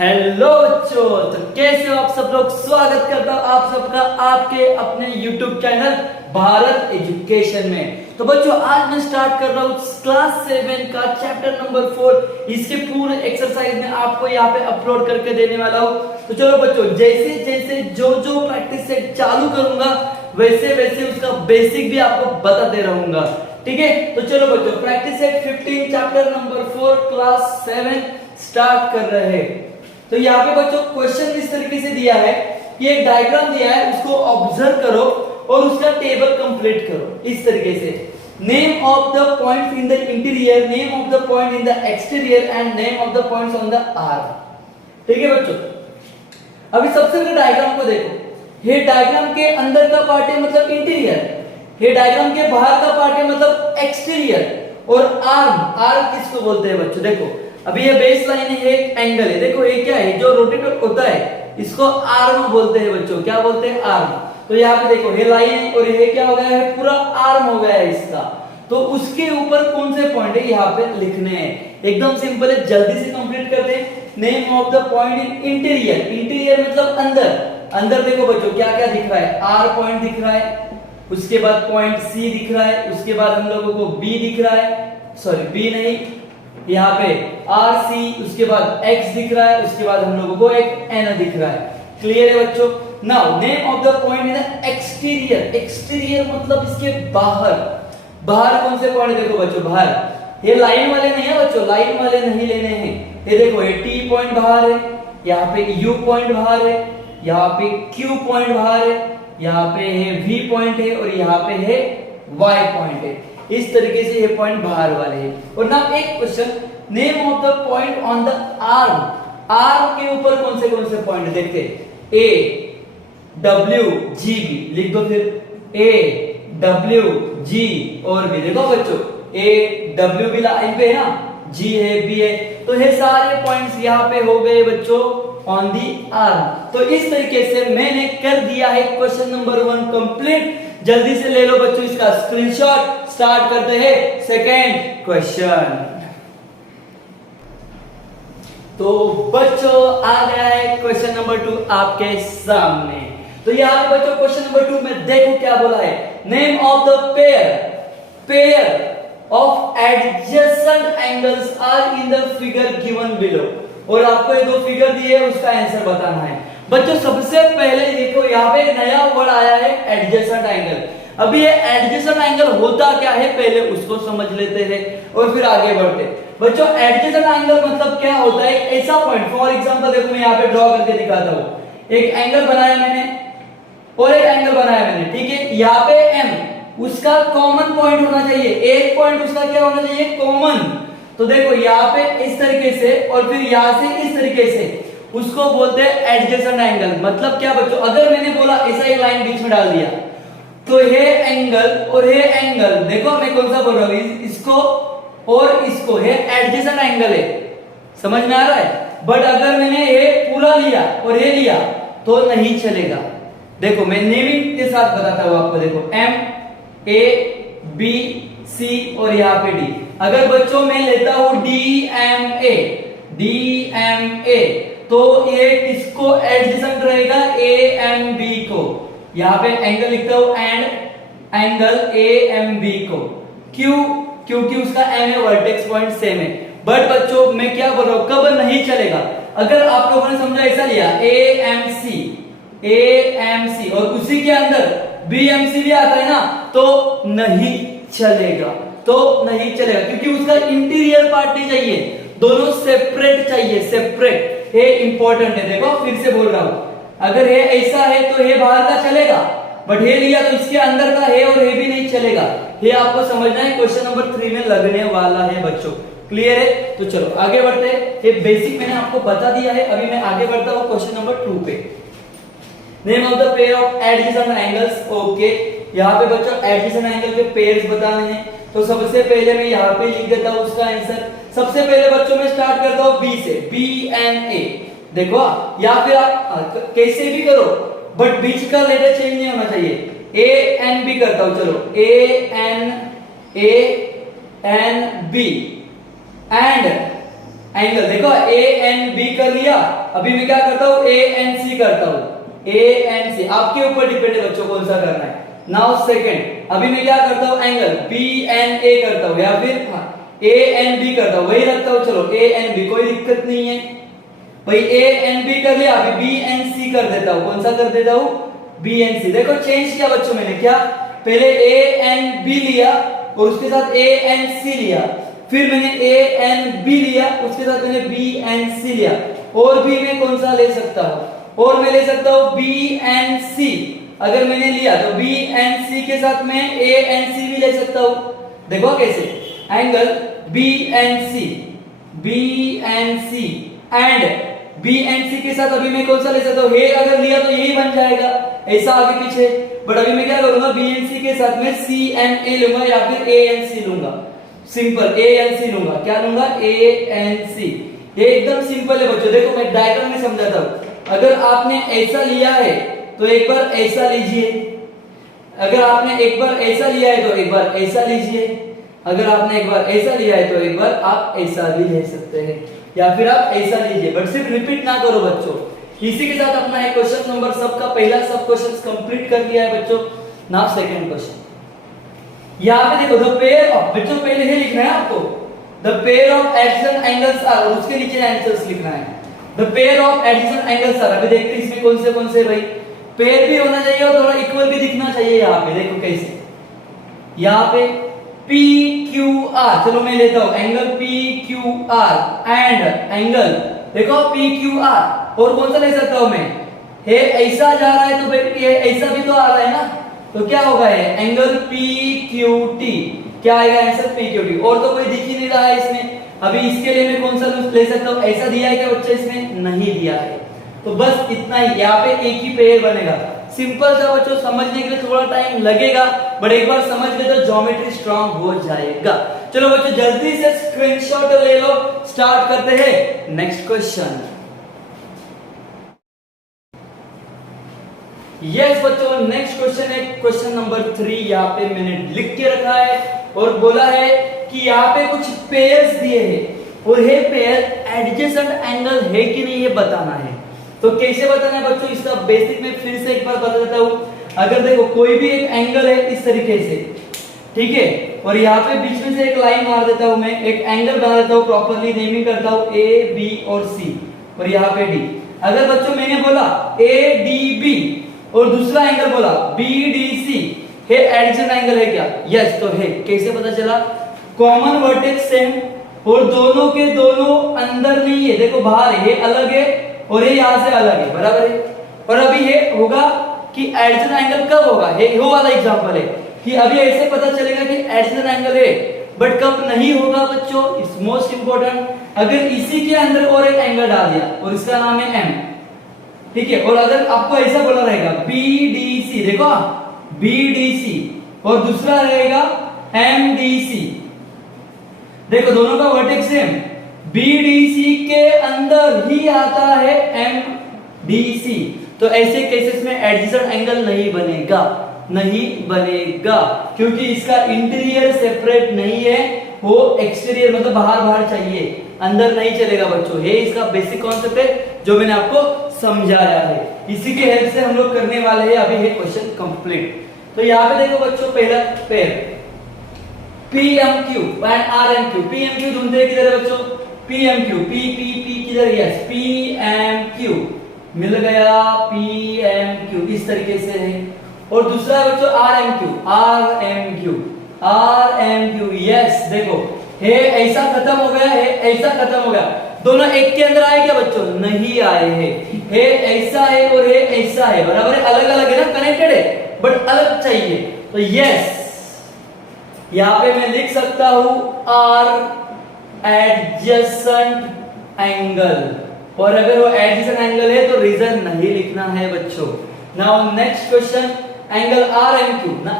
Hello बच्चों, तो कैसे हो आप सब लोग। स्वागत करता हूं आप सबका आपके अपने YouTube चैनल भारत एजुकेशन में। तो बच्चों आज मैं स्टार्ट कर रहा हूं क्लास 7 का चैप्टर नंबर 4। इसके पूरे एक्सरसाइज में आपको यहाँ पे अपलोड करके देने वाला हूं। तो चलो बच्चों, जैसे जैसे जो जो प्रैक्टिस से चालू करूंगा वैसे वैसे उसका बेसिक भी आपको बताते रहूंगा, ठीक है। तो चलो बच्चों, practice set 15 chapter number 4 class 7 start कर रहे हैं। तो यहाँ पे बच्चों क्वेश्चन इस तरीके से दिया है कि एक डायग्राम दिया है, उसको ऑब्जर्व करो और उसका टेबल कंप्लीट करो इस तरीके से। Name of the points in the interior, name of the point in the exterior and name of the points on the arc. ठीक है बच्चों, अभी सबसे पहले डायग्राम को देखो। ये डायग्राम के अंदर का पार्ट है मतलब इंटीरियर, ये डायग्राम के बाहर का पार्ट है मतलब एक्सटीरियर। और आर्म, आर्म किसको बोलते हैं बच्चों, देखो अभी ये बेस लाइन है, एक एंगल है, देखो ये क्या है जो रोटेट होता है इसको आर्म बोलते हैं बच्चों। क्या बोलते हैं? आर्म। तो यहाँ पे देखो ये लाइन है और ये क्या हो गया है, पूरा आर्म हो गया है इसका। तो उसके ऊपर कौन से पॉइंट है यहाँ पे लिखने हैं। एकदम सिंपल है, जल्दी से कंप्लीट करते हैं। Name of the point in interior, interior मतलब अंदर। अंदर देखो बच्चों क्या क्या दिख रहा है, आर पॉइंट दिख रहा है, उसके बाद पॉइंट सी दिख रहा है, उसके बाद हम लोगों को बी दिख रहा है, सॉरी बी नहीं, यहाँ पे आर सी, उसके बाद एक्स दिख रहा है, उसके बाद हम लोगों को एक एन दिख रहा है। क्लियर है बच्चों। Now name of the point in the exterior, exterior मतलब इसके बाहर। बाहर कौन से पॉइंट देखो बच्चों, बाहर ये लाइन वाले नहीं है बच्चों, लाइन वाले नहीं लेने हैं। ये देखो ये टी पॉइंट बाहर है, यहाँ पे यू पॉइंट बाहर है, यहाँ पे क्यू पॉइंट बाहर है, यहाँ पे है वी पॉइंट है और यहाँ पे है वाई पॉइंट है। इस तरीके से ये पॉइंट बाहर वाले हैं। और नाउ एक question, name of the point on the arm, arm के ऊपर कौन से पॉइंट देखते हैं। ए डब्ल्यू जी बी लिख दो, फिर ए डब्ल्यू जी और बी। देखो बच्चों ए डब्ल्यू भी लाइन पे है ना, जी है बी है, तो ये सारे पॉइंट्स यहाँ पे हो गए बच्चों ऑन दी आर्म। तो इस तरीके से मैंने कर दिया है क्वेश्चन नंबर 1 कंप्लीट। जल्दी से ले लो बच्चों इसका स्क्रीनशॉट। स्टार्ट करते हैं सेकेंड क्वेश्चन। तो बच्चों आ गया है क्वेश्चन नंबर 2 आपके सामने। तो यहाँ पे बच्चों क्वेश्चन नंबर 2 में देखो क्या बोला है। Name of the pair of adjacent angles are in the figure given below. और आपको ये दो फिगर दिए है, उसका आंसर बताना है बच्चों। सबसे पहले देखो यहाँ पे नया वर्ड आया है एडजेसेंट एंगल। अभी ये एडजेसेंट एंगल होता क्या है पहले उसको समझ लेते हैं और फिर आगे बढ़ते हैं। बच्चों एडजेसेंट एंगल मतलब क्या होता है, ऐसा पॉइंट, फॉर एग्जांपल देखो मैं यहाँ पे ड्रॉ करके दिखाता हूँ। एक एंगल बनाया मैंने और एक एंगल बनाया मैंने, ठीक है। यहाँ पे एम, उसका कॉमन पॉइंट होना चाहिए, एक पॉइंट उसका क्या होना चाहिए, कॉमन। तो देखो यहाँ पे इस तरीके से और फिर यहाँ से इस तरीके से, उसको बोलते हैं एडजेसेंट एंगल। मतलब क्या बच्चों, अगर मैंने बोला ऐसा एक लाइन बीच में डाल दिया तो ये एंगल और ये एंगल, देखो मैं कौन सा बोल रहा हूं, इसको और इसको, ये एडजेसेंट एंगल है, समझ में आ रहा है। बट अगर मैंने ये पूरा लिया और ये लिया तो नहीं चलेगा। देखो मैं नेमिंग के साथ बताता हूं आपको। देखो एम ए बी सी और यहाँ पे डी। अगर बच्चों मैं लेता हूं डी एम ए, तो ये किसको एडजेसेंट रहेगा, ए एम बी को। यहाँ पे एंगल लिखता हूं and angle A M B को। क्यों? क्योंकि उसका एम है, वर्टेक्स पॉइंट सेम है। बट बच्चों मैं क्या बोल रहा हूं, कब नहीं चलेगा, अगर आप लोगों ने समझा ऐसा लिया ए एम सी और उसी के अंदर बी एम सी भी आता है ना, तो नहीं चलेगा, तो नहीं चलेगा क्योंकि उसका इंटीरियर पार्ट नहीं चाहिए, दोनों सेपरेट चाहिए, सेपरेट। ये इंपॉर्टेंट है। देखो फिर से बोल रहा हूं, अगर ये ऐसा है तो ये बाहर का चलेगा, बट ये लिया तो इसके अंदर का है और ये भी नहीं चलेगा। ये आपको समझना है, क्वेश्चन नंबर 3 में लगने वाला है बच्चों। क्लियर है? तो चलो आगे बढ़ते हैं। ये बेसिक मैंने आपको बता दिया है, अभी मैं आगे बढ़ता हूं क्वेश्चन नंबर 2 पे। Name of the pair of adjacent angles. Okay, यहाँ पे बच्चों एडजेसेंट एंगल के पेयर्स बताने हैं। तो सबसे पहले मैं यहाँ पे लिख देता हूँ उसका आंसर। सबसे पहले बच्चों मैं स्टार्ट करता हूँ बी से, बी एन ए। देखो या फिर आप कैसे भी करो, बट बीच का लेटर चेंज नहीं होना चाहिए। ए एन बी करता हूं, चलो A N B and angle देखो ए एन बी कर लिया, अभी मैं क्या करता हूँ ए एन सी करता हूँ, ए एन सी आपके ऊपर डिपेंड है बच्चों कौन सा करना है। नाउ सेकंड अभी मैं क्या करता हूँ एंगल बी एन ए करता हूँ या फिर ए एन बी करता हूँ, वही रखता हूँ, चलो ए एन बी कोई दिक्कत नहीं है भाई। ए एन बी कर लिया, अभी बी एन सी कर देता हूँ, कौन सा कर देता हूँ बी एन सी। देखो चेंज किया बच्चों मैंने, क्या पहले ए एन बी लिया और उसके साथ ए एन सी लिया, फिर मैंने ए एन बी लिया उसके साथ मैंने बी एन सी लिया, और भी मैं कौन सा ले सकता हूँ, और मैं ले सकता हूँ बी एन सी। अगर मैंने लिया तो बी एन सी के साथ मैं ए एन सी भी ले सकता हूँ। देखो कैसे, angle B N C, B N C and B N C के साथ अभी मैं कौन सा ले सकता हूँ, हे अगर लिया तो यही बन जाएगा ऐसा आगे पीछे, बट अभी मैं क्या करूंगा बी एन सी के साथ में सी एन ए लूंगा या फिर ए एन सी लूंगा, सिंपल ए एन सी लूंगा, क्या लूंगा ए एन सी। ये एकदम सिंपल है बच्चों, देखो मैं डायग्राम में समझाता हूं। अगर आपने ऐसा लिया है तो एक बार ऐसा लीजिए, अगर आपने एक बार ऐसा लिया है तो एक बार ऐसा लीजिए, अगर आपने एक बार ऐसा लिया है तो एक बार आप ऐसा भी ले सकते हैं या फिर आप ऐसा लीजिए, बट सिर्फ रिपीट ना करो बच्चों। इसी के साथ अपना एक क्वेश्चन नंबर सबका पहला सब क्वेश्चन कंप्लीट कर दिया है बच्चों। नाउ सेकंड क्वेश्चन, यहाँ पे देखो द पेयर ऑफ, बच्चों पहले ही लिखना है आपको, the pair of adjacent angles are, और उसके नीचे आंसर्स लिखना है। The pair of adjacent angles are, अभी देखते हैं इसमें कौन से भाई, पेयर भी होना चाहिए और थोड़ा इक्वल भी दिखना चाहिए। यहाँ पे देखो कैसे, यहाँ पे पी क्यू आर, चलो मैं लेता हूं angle P Q R and angle देखो पी क्यू आर, और कौन सा ले सकता हूं मैं, हे ऐसा जा रहा है तो भाई ये ऐसा भी तो आ रहा है ना, तो क्या होगा ये एंगल पी क्यू टी, क्या आएगा आंसर पी क्यू टी। और तो कोई दिख ही नहीं रहा है इसमें, अभी इसके लिए मैं कौन सा ले सकता हूं, ऐसा दिया है क्या बच्चा, इसमें नहीं दिया है, तो बस इतना ही, यहाँ पे एक ही पेयर बनेगा। सिंपल सा बच्चों, समझने के लिए थोड़ा टाइम लगेगा, बट एक बार समझ गए तो ज्योमेट्री स्ट्रांग हो जाएगा। चलो बच्चों जल्दी से स्क्रीनशॉट ले लो, स्टार्ट करते हैं नेक्स्ट क्वेश्चन। यस बच्चों, नेक्स्ट क्वेश्चन है क्वेश्चन नंबर 3, यहाँ पे मैंने लिख के रखा है और बोला है कि यहाँ पे कुछ पेयर्स दिए हैं और ये पेयर एडजेसेंट एंगल है कि नहीं ये बताना है। तो कैसे बताना है बच्चों, इसका बेसिक में फिर से एक बार बता देता हूं। अगर देखो कोई भी एक एंगल है इस तरीके से, ठीक है, और यहाँ पे बीच में से एक लाइन मार देता हूं मैं, एक एंगल बना देता हूं, प्रॉपर्ली नेमिंग करता हूं ए बी और सी, और यहाँ पे डी। अगर बच्चों मैंने बोला ए डी बी और दूसरा एंगल बोला बी डी सी, हे एडजेसेंट एंगल है क्या, यस तो है। कैसे पता चला, कॉमन वर्टेक्स सेम और दोनों के दोनों अंदर नहीं है, देखो बाहर है, ये अलग है और ये यहां से अलग है, बराबर है। और अभी ये होगा कि एडजेसेंट एंगल कब होगा, ये वो वाला एग्जांपल है कि अभी ऐसे पता चलेगा कि एडजेसेंट एंगल है, बट कब नहीं होगा बच्चों, इट्स मोस्ट इंपोर्टेंट, अगर इसी के अंदर और एक एंगल डाल दिया और इसका नाम है एम, ठीक है, और अगर आपको ऐसा बोला रहेगा बी डी सी, देखो बी डी सी और दूसरा रहेगा एम डी सी, देखो दोनों का वर्टेक्स सेम, बीडीसी के अंदर ही आता है एमडीसी, तो ऐसे केसेस में एडजेसेंट एंगल नहीं बनेगा, नहीं बनेगा, क्योंकि इसका इंटीरियर सेपरेट नहीं है, वो एक्सटीरियर मतलब बाहर बाहर चाहिए, अंदर नहीं चलेगा बच्चों। ये इसका बेसिक कॉन्सेप्ट है जो मैंने आपको समझाया है, इसी के हेल्प से हम लोग करने वाले हैं अभी ये क्वेश्चन कंप्लीट। तो यहाँ पे देखो बच्चों, पहला pair PMQ and RMQ, PMQ ढूंढते किधर है बच्चों, PMQ, P किधर, यस PMQ मिल गया, PMQ इस तरीके से है। और दूसरा है बच्चों RMQ, यस देखो हे ऐसा खत्म हो गया, है ऐसा खत्म हो गया, दोनों एक के अंदर आए क्या बच्चों, नहीं आए हैं, हे ऐसा है और हे ऐसा है, बराबर है, अलग अलग है ना, कनेक्टेड है बट अलग चाहिए, तो यस यहां पे मैं लिख सकता हूं R एडजेसेंट एंगल, और अगर वो एडजेसेंट एंगल है तो रीजन नहीं लिखना है बच्चों। Now next question, angle RMQ ना,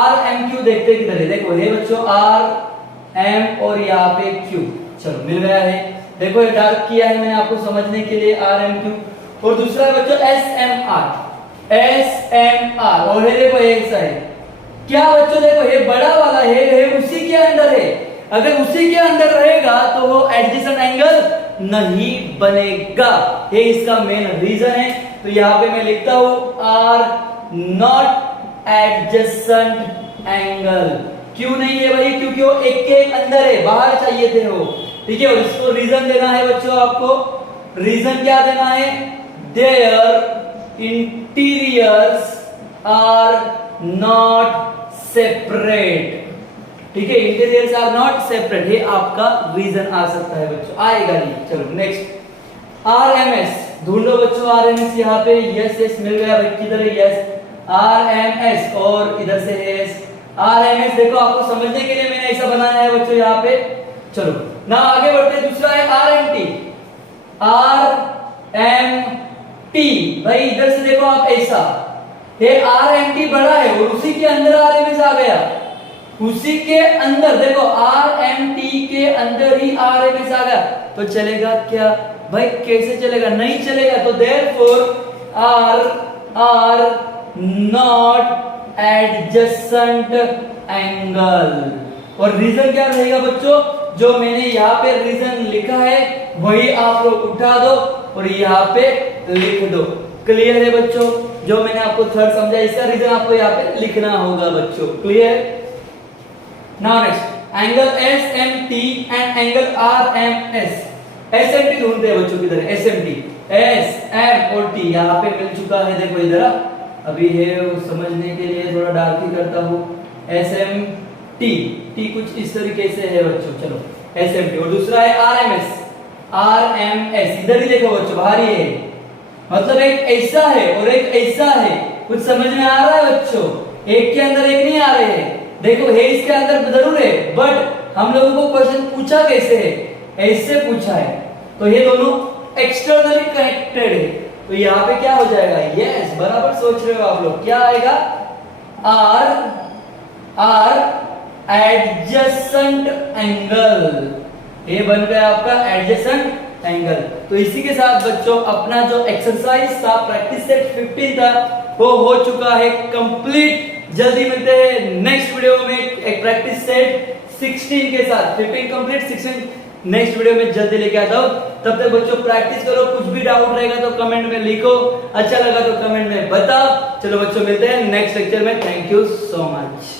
RMQ देखते हैं किधर है, देखो ये बच्चों RM और यहाँ पे Q, चलो मिल गया है, देखो ये डार्क किया है मैंने आपको समझने के लिए RMQ। और दूसरा बच्चों SMR, और ये देखो ऐसा है, क्या बच्चों देखो ये बड़ा वाला है उसी के अंदर है, अगर उसी के अंदर रहेगा तो वो एडजेसेंट एंगल नहीं बनेगा। ये इसका मेन रीजन है। तो यहां पे मैं लिखता हूं आर नॉट एडजेसेंट एंगल। क्यों नहीं है भाई? क्योंकि वो एक के एक अंदर है, बाहर चाहिए थे वो। ठीक है, और इसको रीजन देना है बच्चों आपको। रीजन क्या देना है? Their interiors are not separate. ठीक है, इंटीरियर्स आर नॉट सेपरेट, ये आपका रीजन आ सकता है बच्चों, आएगा नहीं। चलो नेक्स्ट, आरएमएस ढूंढो बच्चों। आरएमएस यहाँ पे यस यस मिल गया भाई, किधर है यस? आरएमएस और इधर से एस। आरएमएस देखो, आपको समझने के लिए मैंने ऐसा बनाया है बच्चों यहाँ पे। चलो ना आगे बढ़ते हैं। दूसरा है आरएमटी। आरएमटी भाई इधर से देखो आप ऐसा, ये आरएमटी बड़ा है और उसी के अंदर आरएमएस आ गया। उसी के अंदर देखो, आरएमटी के अंदर ही आरएमएस आ गया, तो चलेगा क्या भाई? कैसे चलेगा? नहीं चलेगा। तो therefore are not adjacent angle. और रीजन क्या रहेगा बच्चों? जो मैंने यहाँ पे रीजन लिखा है वही आप लोग उठा दो और यहाँ पे लिख दो। क्लियर है बच्चों? जो मैंने आपको थर्ड समझा, इसका रीजन आपको यहाँ पे लिखना होगा बच्चों। Clear? Now next, angle SMT and angle RMS. SMT ढूंढते हैं बच्चों, किधर है SMT? S M और T यहाँ पे मिल चुका है। देखो इधर अभी है, समझने के लिए थोड़ा डार्क ही करता हूँ। SMT T कुछ इस तरीके से है बच्चों। चलो SMT, और दूसरा है RMS। RMS इधर ही देखो बच्चों, बाहर ही है। मतलब एक ऐसा है और एक ऐसा है। कुछ समझ में आ रहा है बच्चों? एक के अंदर एक नहीं आ रहे हैं। देखो है इसके अंदर जरूर है, बट हम लोगों को क्वेश्चन पूछा कैसे है? ऐसे पूछा है। तो ये दोनों एक्सटर्नली कनेक्टेड है। तो यहाँ पे क्या हो जाएगा? यस, बराबर सोच रहे हो आप लोग। क्या आएगा? Are adjacent angle. ये बन गया आपका एडजेसेंट एंगल। तो इसी के साथ बच्चों अपना जो एक्सरसाइज था, प्रैक्टिस सेट 15 था, वो हो चुका है कंप्लीट। जल्दी मिलते हैं नेक्स्ट वीडियो में एक प्रैक्टिस सेट 16 के साथ। 15 कंप्लीट, 16 नेक्स्ट वीडियो में जल्दी लेके आता हूं। तब तक बच्चों प्रैक्टिस करो। कुछ भी डाउट रहेगा तो कमेंट में लिखो, अच्छा लगा तो कमेंट में बताओ। चलो बच्चों मिलते हैं नेक्स्ट लेक्चर में। Thank you so much.